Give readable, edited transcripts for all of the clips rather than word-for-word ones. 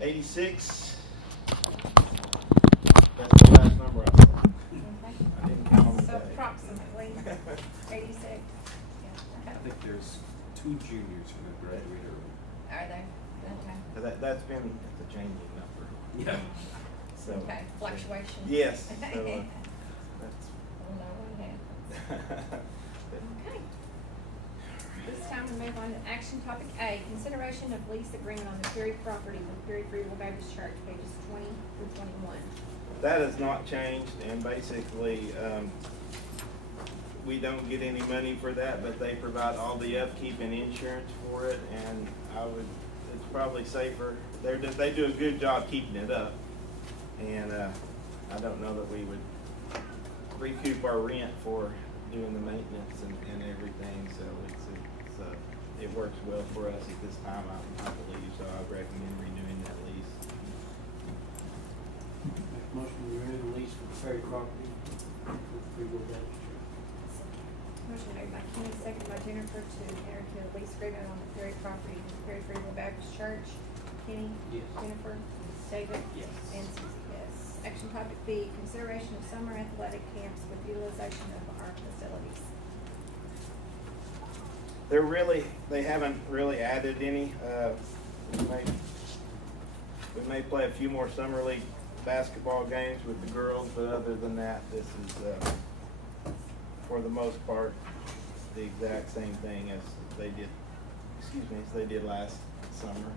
86. That's the last number I saw. I didn't count them So today. approximately 86. Yeah. I Okay. think there's 2 juniors who have graduated early. Are they? Okay. But that's been the changing number. Yeah. So, Okay. Fluctuation. Yes. So, that's, We'll know what happens. Okay. This time we move on to action topic A, consideration of lease agreement on the Perry property with Perry Free Will Baptist Church, pages 20 through 21. That has not changed, and basically, we don't get any money for that, but they provide all the upkeep and insurance for it, and it's probably safer. They do a good job keeping it up, and I don't know that we would recoup our rent for doing the maintenance and everything, so it works well for us at this time, I believe, so I recommend renewing that lease. Make a motion to renew the lease for the ferry property with Free Will Baptist Church. Motion made by Kenny, seconded by Jennifer to enter into a lease agreement on the Perry property with Perry Free Will Baptist Church. Kenny? Yes. Jennifer? David? Yes. And Susie, yes. Action topic B, consideration of summer athletic camps with utilization of our facilities. They haven't really added any. We may play a few more summer league basketball games with the girls, but other than that, this is, for the most part, the exact same thing as they did last summer.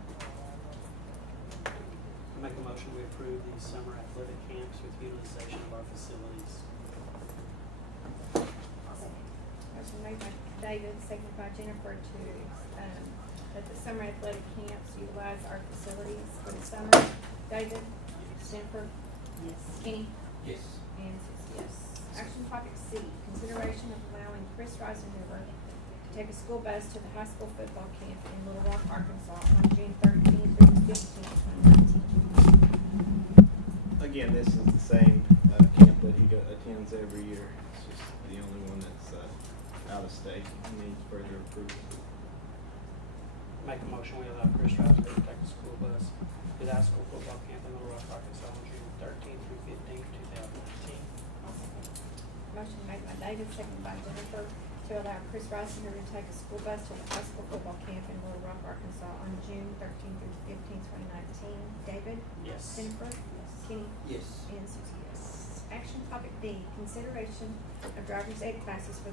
Make a motion we approve these summer athletic camps with utilization of our facilities. Motion made by David, seconded by Jennifer to, that the summer athletic camps utilize our facilities for the summer. David? Jennifer? Yes. Kenny? Yes. And Susie, yes. Action topic C, consideration of allowing Chris Risenhoover to take a school bus to the high school football camp in Little Rock, Arkansas on June 13th through the 15th, 2019. Again, this is the same camp that he attends every year. It's just the only one that's out of state and needs further approval. Make a motion we allow Chris Riser to take a school bus to the high school football camp in Little Rock, Arkansas on June 13th through 15th, 2019. Motion made by David, seconded by Jennifer to allow Chris Risenhoover to take a school bus to the high school football camp in Little Rock, Arkansas on June 13th through 15th, 2019. David? Yes. Jennifer? Yes. Kenny? Yes. And Susie, yes. Action topic D, consideration of driver's ed classes for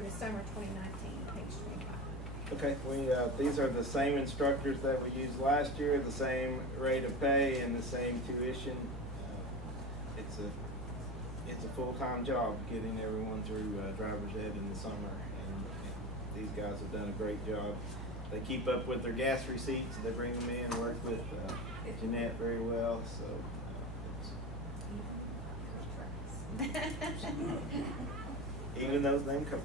the summer 2019, page 25. Okay, these are the same instructors that we used last year, the same rate of pay and the same tuition. It's a full-time job getting everyone through driver's ed in the summer, and these guys have done a great job. They keep up with their gas receipts, they bring them in, work with Jeanette very well, so even those named coach.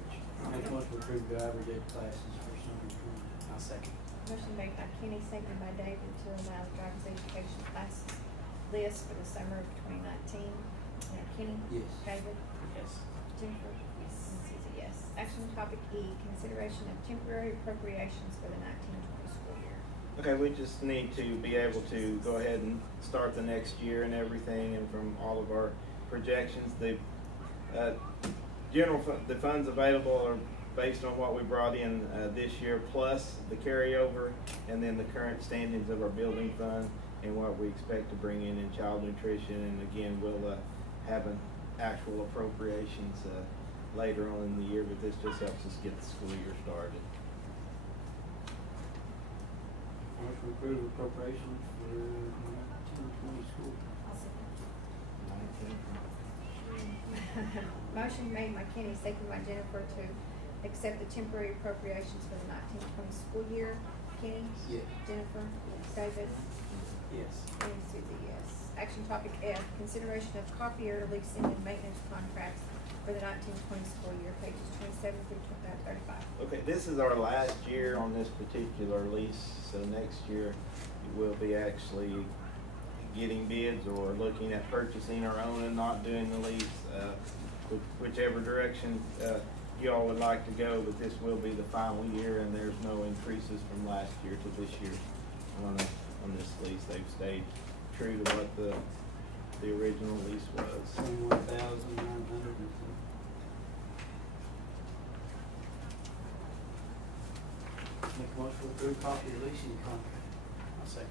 Make a motion to approve driver's ed classes for summer 20. I'll second. Motion made by Kenny, seconded by David to allow the driver's education classes list for the summer of 2019. Kenny? Yes. David? Yes. Jennifer? Yes. And Susie, yes. Action topic E, consideration of temporary appropriations for the 1920 school year. Okay, we just need to be able to go ahead and start the next year and everything, and from all of our projections, the the funds available are based on what we brought in this year, plus the carryover, and then the current standings of our building fund and what we expect to bring in child nutrition. And again, we'll have an actual appropriations later on in the year, but this just helps us get the school year started. Motion to approve appropriations for 1920 school. Motion made by Kenny, seconded by Jennifer to accept the temporary appropriations for the 1920 school year. Kenny? Yes. Jennifer? David? Yes. And Susie, yes. Action topic F, consideration of copier leasing and maintenance contracts for the 1920 school year, pages 27 through 35. Okay, this is our last year on this particular lease, so next year we'll be actually getting bids or looking at purchasing our own and not doing the lease, whichever direction you all would like to go, but this will be the final year and there's no increases from last year to this year on on this lease. They've stayed true to what the original lease was. 21,900. Make a motion to approve copy of leasing contract. I'll second.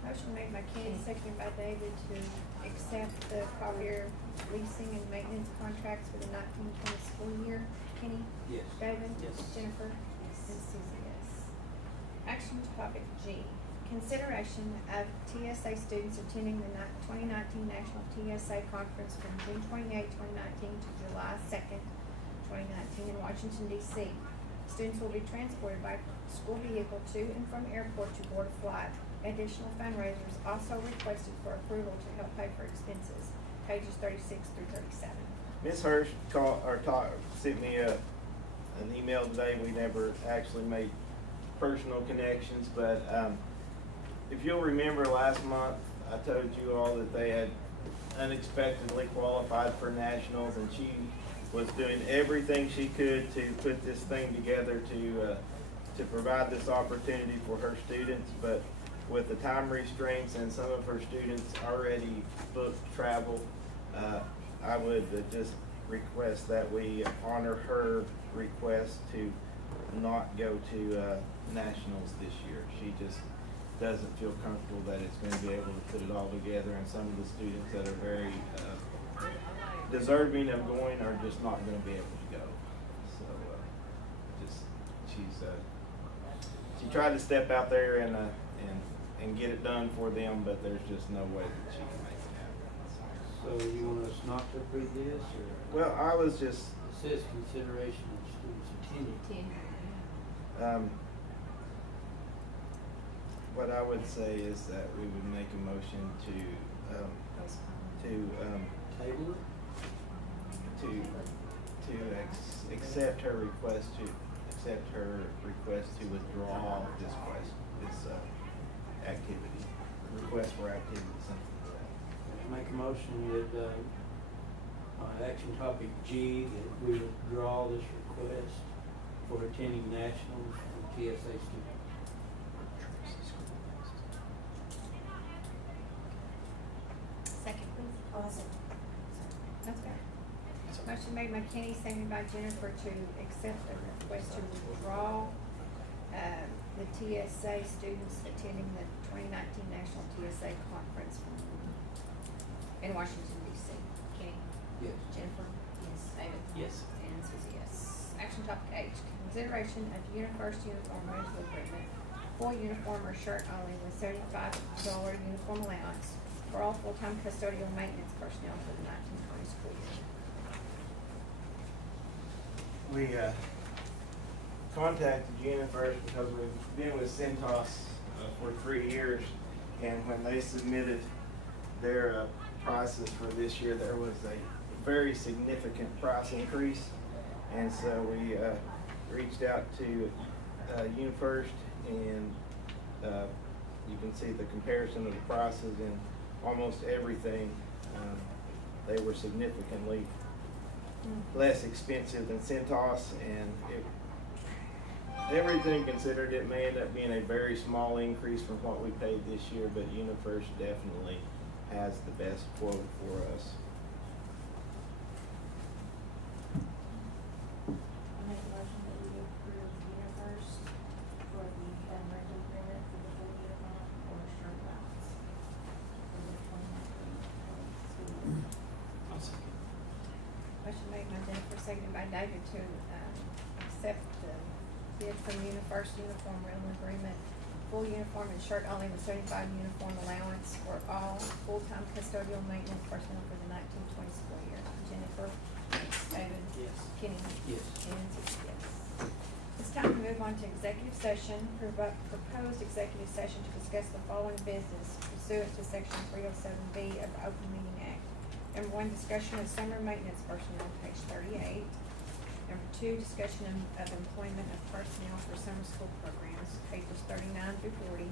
Motion made by Kenny, seconded by David to accept the copier leasing and maintenance contracts for the 1920 school year. Kenny? Yes. David? Yes. Jennifer? And Susie, yes. Action topic G, consideration of TSA students attending the 2019 National TSA Conference from June 28, 2019 to July 2nd, 2019 in Washington, D.C. Students will be transported by school vehicle to and from airport to board a flight. Additional fundraisers also requested for approval to help pay for expenses, pages 36 through 37. Ms. Hirsch sent me an email today. We never actually made personal connections, but if you'll remember last month, I told you all that they had unexpectedly qualified for nationals, and she was doing everything she could to put this thing together to provide this opportunity for her students. But with the time restraints and some of her students already booked travel, I would just request that we honor her request to not go to nationals this year. She just doesn't feel comfortable that it's going to be able to put it all together, and some of the students that are very deserving of going are just not going to be able to go. So she tried to step out there and get it done for them, but there's just no way that she can make it happen. So you want us not to approve this, or? Well, I was just, It says consideration of students attending. what I would say is that we would make a motion to Table it? accept her request to withdraw this activity, request for activity, something like that. Make a motion that, action topic G, that we withdraw this request for attending nationals from TSA students. Second, please. That's fair. Motion made by Kenny, seconded by Jennifer to accept the request to withdraw the TSA students attending the 2019 National TSA Conference in Washington, D.C. Kenny? Yes. Jennifer? Yes. David? Yes. And Susie, yes. Action topic H, consideration of UniFirst uniform rental agreement, full uniform or shirt only with $75 uniform allowance for all full-time custodial maintenance personnel for the 1920 school year. We contacted UniFirst because we've been with Centos for 3 years, and when they submitted their prices for this year, there was a very significant price increase, and so we reached out to UniFirst, and you can see the comparison of the prices in almost everything. They were significantly less expensive than Centos, and everything considered, it may end up being a very small increase from what we paid this year, but UniFirst definitely has the best quote for us. I make a motion that we approve UniFirst for the rental agreement for the full uniform or shirt allowance for the 2019 school year. I'll second. Motion made by Jennifer, seconded by David to accept the bid from UniFirst uniform rental agreement, full uniform and shirt only with $75 uniform allowance for all full-time custodial maintenance personnel for the 1920 school year. Jennifer? David? Yes. Kenny? Yes. And Susie, yes. It's time to move on to executive session. Proposed executive session to discuss the following business pursuant to section 307B of the Open Meeting Act. Number 1, discussion of summer maintenance personnel, page 38. Number 2, discussion of employment of personnel for summer school programs, pages 39 through 40.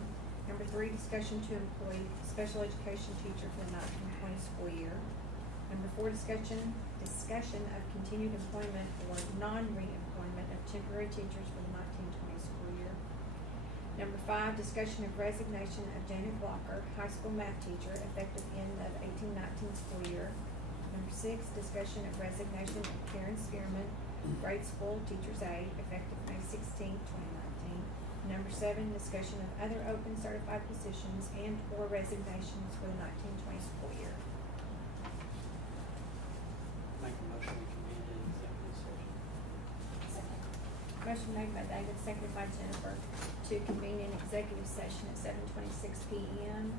Number 3, discussion to employ special education teacher for the 1920 school year. Number 4, discussion of continued employment or non-reemployment of temporary teachers for the 1920 school year. Number 5, discussion of resignation of Janet Blocker, high school math teacher, effective end of 18-19 school year. Number 6, discussion of resignation of Karen Spearman, grade school teacher's aide, effective May 16, 2019. Number 7, discussion of other open certified positions and/or resignations for the 19-20 school year. Make a motion, we convene an executive session. Second. Motion made by David, seconded by Jennifer, to convene an executive session at 7:26 p.m.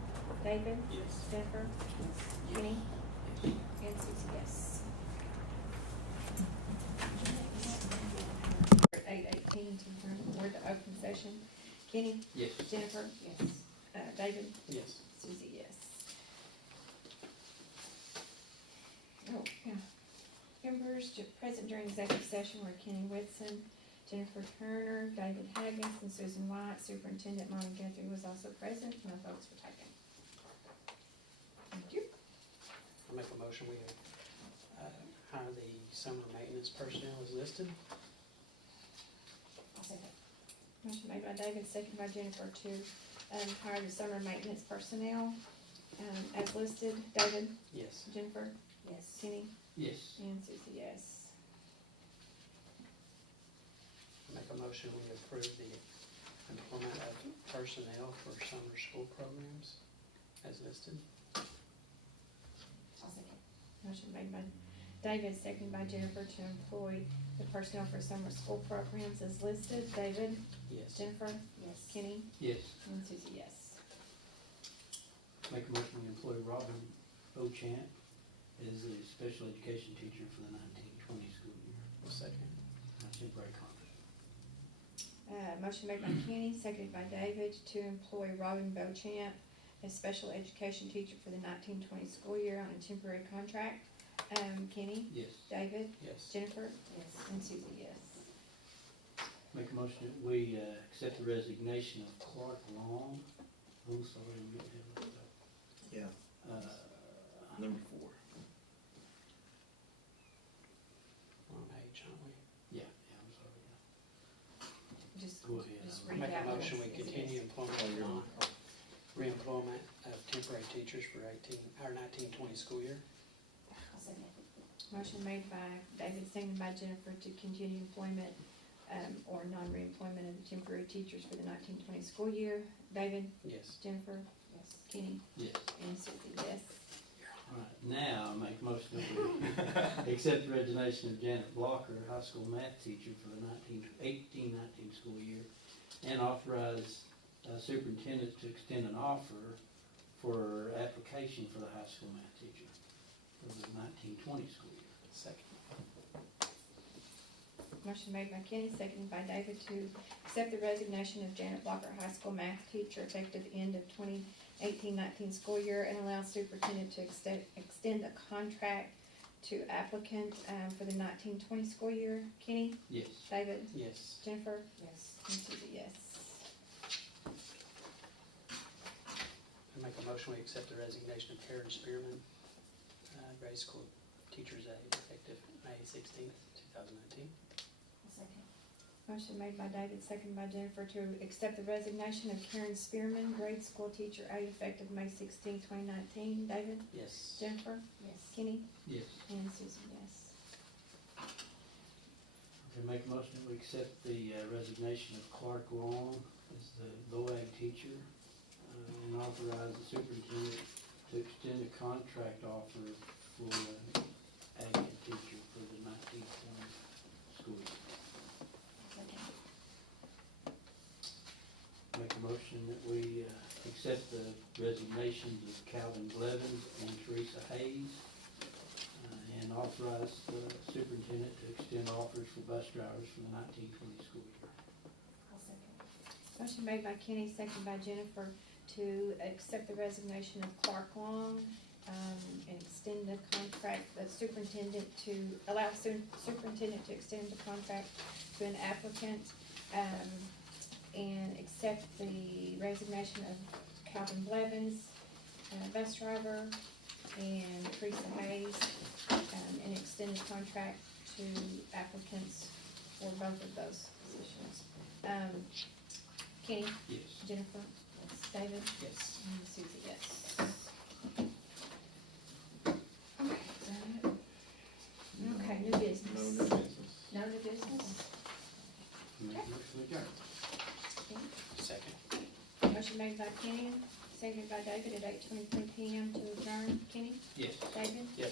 David? Yes. Jennifer? Kenny? And Susie, yes. At 8:18 to return for the open session. Kenny? Yes. Jennifer? Yes. David? Yes. Susie, yes. Oh, yeah. Members present during executive session were Kenny Whitson, Jennifer Turner, David Haggins, and Susan White. Superintendent Monty Guthrie was also present. No votes were taken. Thank you. I make a motion, we hire the summer maintenance personnel as listed. I'll second. Motion made by David, seconded by Jennifer to hire the summer maintenance personnel as listed. David, Yes. Jennifer, Yes. Kenny, Yes. and Susie, yes. Make a motion, we approve the employment of personnel for summer school programs as listed. I'll second. Motion made by David, seconded by Jennifer to employ the personnel for summer school programs as listed. David, Yes. Jennifer, Yes. Kenny, Yes. and Susie, yes. Make a motion to employ Robin Beauchamp as a special education teacher for the 19-20 school year. Second. Temporary contract. Motion made by Kenny, seconded by David to employ Robin Beauchamp as special education teacher for the 19-20 school year on a temporary contract. Kenny, Yes. David, Yes. Jennifer, Yes. and Susie, yes. Make a motion that we accept the resignation of Clark Long. I'm sorry, I'm getting ahead of myself. Yeah, number 4. We're on H, aren't we? Yeah, I'm sorry, yeah. Just, Go ahead. just I read make that. a motion, we Yes, continue yes. employment Oh, of you're- reemployment of temporary teachers for 19-20 school year. I'll second. Motion made by David, seconded by Jennifer to continue employment, or non-reemployment of the temporary teachers for the 19-20 school year. David, Yes. Jennifer, Yes. Kenny, Yes. and Susie, yes. All right, now I make a motion that we accept the resignation of Janet Blocker, high school math teacher for the 18-19 school year, and authorize superintendent to extend an offer for application for the high school math teacher for the 19-20 school year. Second. Motion made by Kenny, seconded by David to accept the resignation of Janet Blocker, high school math teacher, effective end of 2018-19 school year, and allow superintendent to extend a contract to applicant for the 19-20 school year. Kenny, Yes. David, Yes. Jennifer, Yes. and Susie, yes. I make a motion, we accept the resignation of Karen Spearman, grade school teacher's aide, effective May 16th, 2019. I'll second. Motion made by David, seconded by Jennifer to accept the resignation of Karen Spearman, grade school teacher aide, effective May 16, 2019. David, Yes. Jennifer, Yes. Kenny, Yes. and Susie, yes. Okay, make a motion that we accept the resignation of Clark Long as the VOAG teacher, and authorize the superintendent to extend a contract offer for the ag teacher for the 19-20 school year. Second. Make a motion that we accept the resignations of Calvin Blevins and Teresa Hayes, and authorize the superintendent to extend offers for bus drivers for the 19-20 school year. I'll second. Motion made by Kenny, seconded by Jennifer to accept the resignation of Clark Long, and extend the contract, the superintendent to, allow superintendent to extend the contract to an applicant, and accept the resignation of Calvin Blevins, bus driver, and Teresa Hayes, and extend the contract to applicants for both of those positions. Kenny? Yes. Jennifer? Yes. David? Yes. And Susie, yes. Okay, is that it? Okay, new business. No new business. No new business? Make a motion to adjourn. Kenny? Second. Motion made by Kenny, seconded by David at 8:23 PM to adjourn. Kenny? Yes. David? Yes.